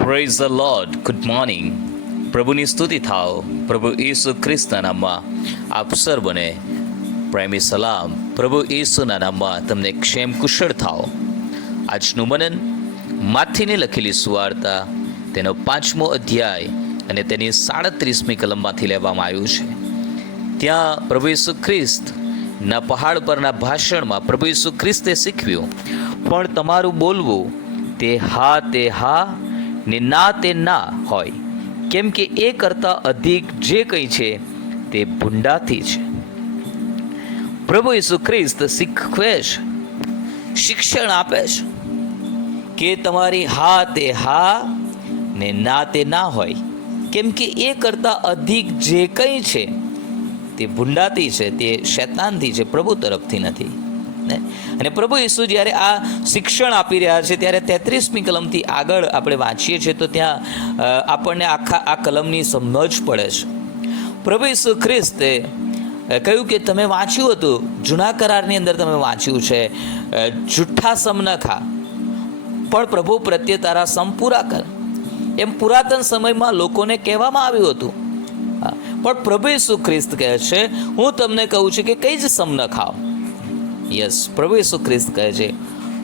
Praise the Lord good morning પ્રભુની સ્તુતિ થાઓ. પ્રભુ ઈસુ ખ્રિસ્તના નામમાં આપ સર્વને પ્રેમી સલામ. પ્રભુ ઈસુના નામમાં તમને ક્ષેમ કુશળ થાઓ. આજનું મનન માથીને લખેલી સુવાર્તા તેનો પાંચમો અધ્યાય અને તેની સાડત્રીસમી કલમમાંથી લેવામાં આવ્યું છે. ત્યાં પ્રભુ ઈસુ ખ્રિસ્ત ના પહાડ પરના ભાષણમાં પ્રભુ ઈસુ ખ્રિસ્તે શીખવ્યું, પણ તમારું બોલવું તે હા તે હા ને ના તે ના હોય. કેમ કે એ કરતાં અધિક જે કંઈ છે, તે ભૂંડાથી છે. પ્રભુ ઈસુ ખ્રિસ્ત શીખવે શિક્ષણ આપે છે કે તમારી હા તે હા ને ના તે ના હોય. કેમ કે એ કરતાં અધિક જે કંઈ છે, તે ભૂંડાતી છે, તે શૈતાનથી છે, પ્રભુ તરફથી નથી. ને અને પ્રભુ ઈસુ જ્યારે આ શિક્ષણ આપી રહ્યા છે, ત્યારે તેત્રીસમી કલમથી આગળ આપણે વાંચીએ છીએ, તો ત્યાં આપણને આખા, આ કલમની સમજ પડે છે. પ્રભુ ઈસુ ખ્રિસ્તે કહ્યું કે તમે વાંચ્યું હતું જૂના કરારની અંદર તમે વાંચ્યું છે જુઠ્ઠા સમ ન ખા, પણ પ્રભુ પ્રત્યે તારા સમ પૂરા કર. એમ પુરાતન સમયમાં લોકોને કહેવામાં આવ્યું હતું. પણ પ્રભુ ઈસુ ખ્રિસ્ત કહે છે, હું તમને કહું છું કે કઈ જ સમ ન ખાઓ. યસ, પ્રભુ ઈસુ ખ્રિસ્ત કહે છે,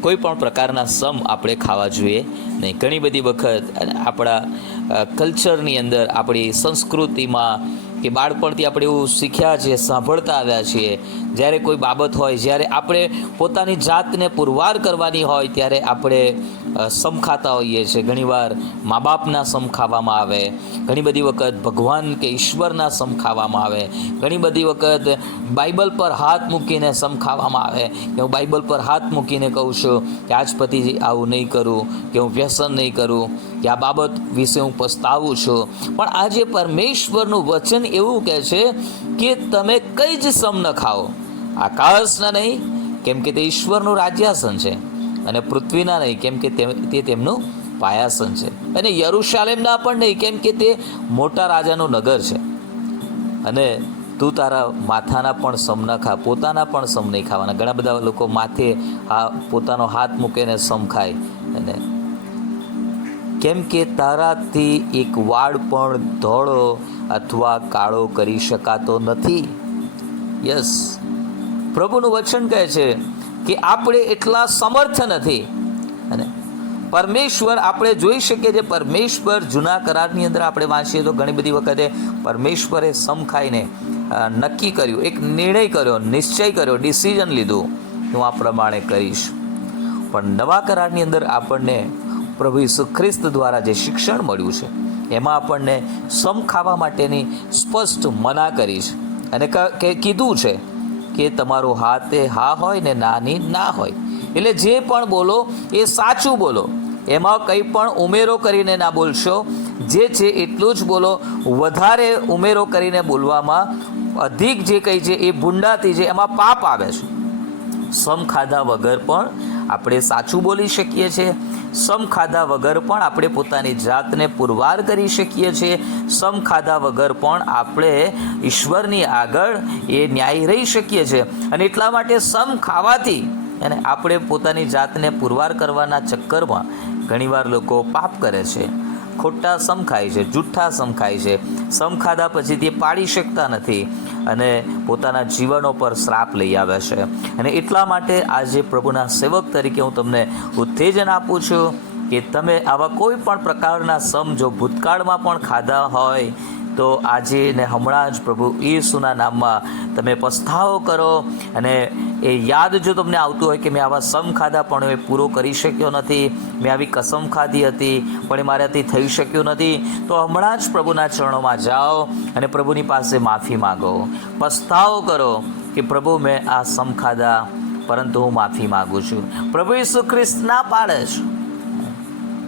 કોઈ પણ પ્રકારના સમ આપણે ખાવા જોઈએ નહીં. ઘણી બધી વખત આપણા કલ્ચરની અંદર આપણી સંસ્કૃતિમાં કે બાળપણથી આપણે એવું શીખ્યા છીએ, સાંભળતા આવ્યા છીએ. જ્યારે કોઈ બાબત હોય, જ્યારે આપણે પોતાની જાતને પુરવાર કરવાની હોય, ત્યારે આપણે સમખાતા હોઈએ છીએ. ઘણીવાર મા બાપના સમ ખાવામાં આવે. ઘણી બધી વખત ભગવાન કે ઈશ્વરના સમ ખાવામાં આવે. ઘણી બધી વખત બાઇબલ પર હાથ મૂકીને સમ ખાવામાં આવે. કે હું બાઇબલ પર હાથ મૂકીને કહું છું કે, આજ પછી આવું નહીં કરું, કે હું વ્યસન નહીં કરું આ બાબત વિશે હું પસ્તાવું છું. પણ આજે પરમેશ્વરનું વચન એવું કહે છે કે તમે કઈ જ સમ ન ખાઓ. આકાશના નહીં, કેમ કે તે ઈશ્વરનું રાજ્યાસન છે અને પૃથ્વીના નહીં, કેમ કે તે તેમનું પાયાસન છે. અને યરુશાલેમના પણ નહીં, કેમ કે તે મોટા રાજાનું નગર છે. અને તું તારા માથાના પણ સમ ન ખા, પોતાના પણ સમ નહીં ખાવાના. ઘણા બધા લોકો માથે આ પોતાનો હાથ મૂકીને સમ ખાય. અને કેમ કે તારાથી એક વાળ પણ ધોળો અથવા કાળો કરી શકાતો નથી. યસ. પ્રભુનું વચન કહે છે કે આપણે એટલા સમર્થ નથી. અને પરમેશ્વર આપણે જોઈ શકીએ છીએ, પરમેશ્વર જૂના કરારની અંદર આપણે વાંચીએ તો ઘણી બધી વખતે પરમેશ્વરે સમ ખાઈને નક્કી કર્યું, એક નિર્ણય કર્યો, નિશ્ચય કર્યો, ડિસિઝન લીધું. હું આ પ્રમાણે કરીશ પણ નવા કરારની અંદર આપણને પ્રભુ ઈસુ ખ્રિસ્ત દ્વારા જે શિક્ષણ મળ્યું છે, એમાં આપણને સમ ખાવા માટેની સ્પષ્ટ મના કરી છે. અને કે કીધું છે કે તમારો હા તે હા હોય ને નાની ના હોય. એટલે જે પણ બોલો એ સાચું બોલો. એમાં કંઈ પણ ઉમેરો કરીને ના બોલશો. જે છે એટલું જ બોલો. વધારે ઉમેરો કરીને બોલવામાં અધિક જે કંઈ છે એ ભૂંડાતી છે, એમાં પાપ આવે છે. સમ ખાધા વગર પણ આપણે સાચું બોલી શકીએ છીએ. સમ ખાધા વગર પણ આપણે પોતાની જાતને પુરવાર કરી શકીએ છીએ. સમ ખાધા વગર પણ આપણે ઈશ્વરની આગળ એ ન્યાય રહી શકીએ છીએ. અને એટલા માટે સમ ખાવાથી અને આપણે પોતાની જાતને પુરવાર કરવાના ચક્કરમાં ઘણીવાર લોકો પાપ કરે છે. ખોટા સમ ખાય છે, જુઠ્ઠા સમ ખાય છે. સમ ખાધા પછી તે પાડી શકતા નથી. અને પોતાના જીવનો પર શ્રાપ લઈ આવે છે. અને એટલા માટે આજે પ્રભુના સેવક તરીકે હું તમને ઉત્તેજન આપું છું કે તમે આવા કોઈ પણ પ્રકારના સમ જો ભૂતકાળમાં પણ ખાધા હોય તો આજે ને હમણાં જ પ્રભુ ઈસુના નામમાં તમે પસ્તાવો કરો અને એ યાદ જો તમને આવતું હોય કે મેં આવા સમ ખાધા પણ એ પૂરો કરી શક્યો નથી, મેં આવી કસમ ખાધી હતી, પણ એ મારાથી થઈ શક્યું નથી, તો હમણાં જ પ્રભુના ચરણોમાં જાઓ અને પ્રભુની પાસે માફી માગો. પસ્તાવો કરો કે પ્રભુ મેં આ સમ ખાધા, પરંતુ હું માફી માગું છું. પ્રભુ ઈસુ ખ્રિસ્ત ના પાડે છે.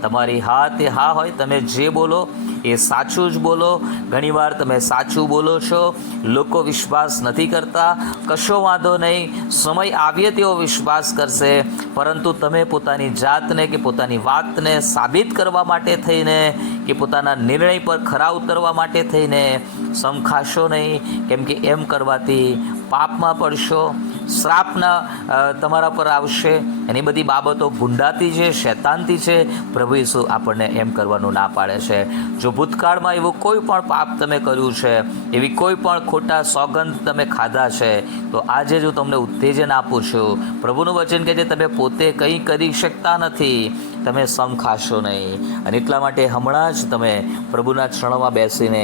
તમારી હા તે હા હોય, તમે જે બોલો એ સાચું જ બોલો. ઘણીવાર તમે સાચું બોલો છો. લોકો વિશ્વાસ નથી કરતા. કશો વાંધો નહીં. સમય આવીએ તેવો વિશ્વાસ કરશે. પરંતુ તમે પોતાની જાતને કે પોતાની વાતને સાબિત કરવા માટે થઈને કે પોતાના નિર્ણય પર ખરા ઉતરવા માટે થઈને સમખાશો નહીં. કેમ કે એમ કરવાથી પાપમાં પડશો. શ્રાપના તમારા પર આવશે. એની બધી બાબતો ગુંડાતી છે, શૈતાનથી છે. પ્રભુ ઈસુ આપણને એમ કરવાનું ના પાડે છે. જો ભૂતકાળમાં એવું કોઈ પણ પાપ તમે કર્યું છે, એવી કોઈ પણ ખોટા સોગંદ તમે ખાધા છે, તો આજે જો તમને ઉત્તેજન આપું છું. પ્રભુનું વચન કે જે તમે પોતે કંઈ કરી શકતા નથી તમે સમ ખાશો નહીં. અને એટલા માટે હમણાં જ તમે પ્રભુના ક્ષણોમાં બેસીને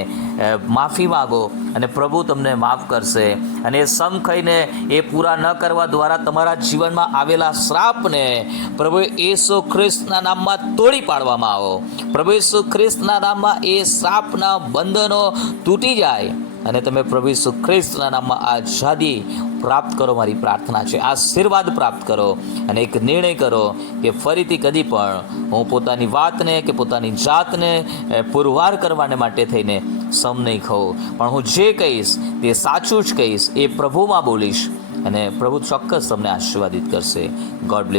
માફી માગો અને પ્રભુ તમને માફ કરશે. અને એ સમ ખાઈને એ પૂરા ન કરવા દ્વારા તમારા જીવનમાં આવેલા શ્રાપને પ્રભુ યેસુ ખ્રિસ્તના નામમાં તોડી પાડવામાં આવો. પ્રભુ યેસુ ખ્રિસ્તના નામમાં એ શ્રાપના બંધનો તૂટી જાય. અને તમે પ્રભુ యేసు ખ્રિસ્તના નામમાં આઝાદી પ્રાપ્ત કરો, મારી પ્રાર્થના છે. આશીર્વાદ પ્રાપ્ત કરો અને એક નિર્ણય કરો કે ફરીથી કદી પણ હું પોતાની વાતને કે પોતાની જાતને પુરવાર કરવાને માટે થઈને સમ નહીં ખઉં. પણ હું જે કહીશ તે સાચું જ કહીશ, એ પ્રભુમાં બોલીશ અને પ્રભુ ચોક્કસ તમને આશીર્વાદિત કરશે. God bless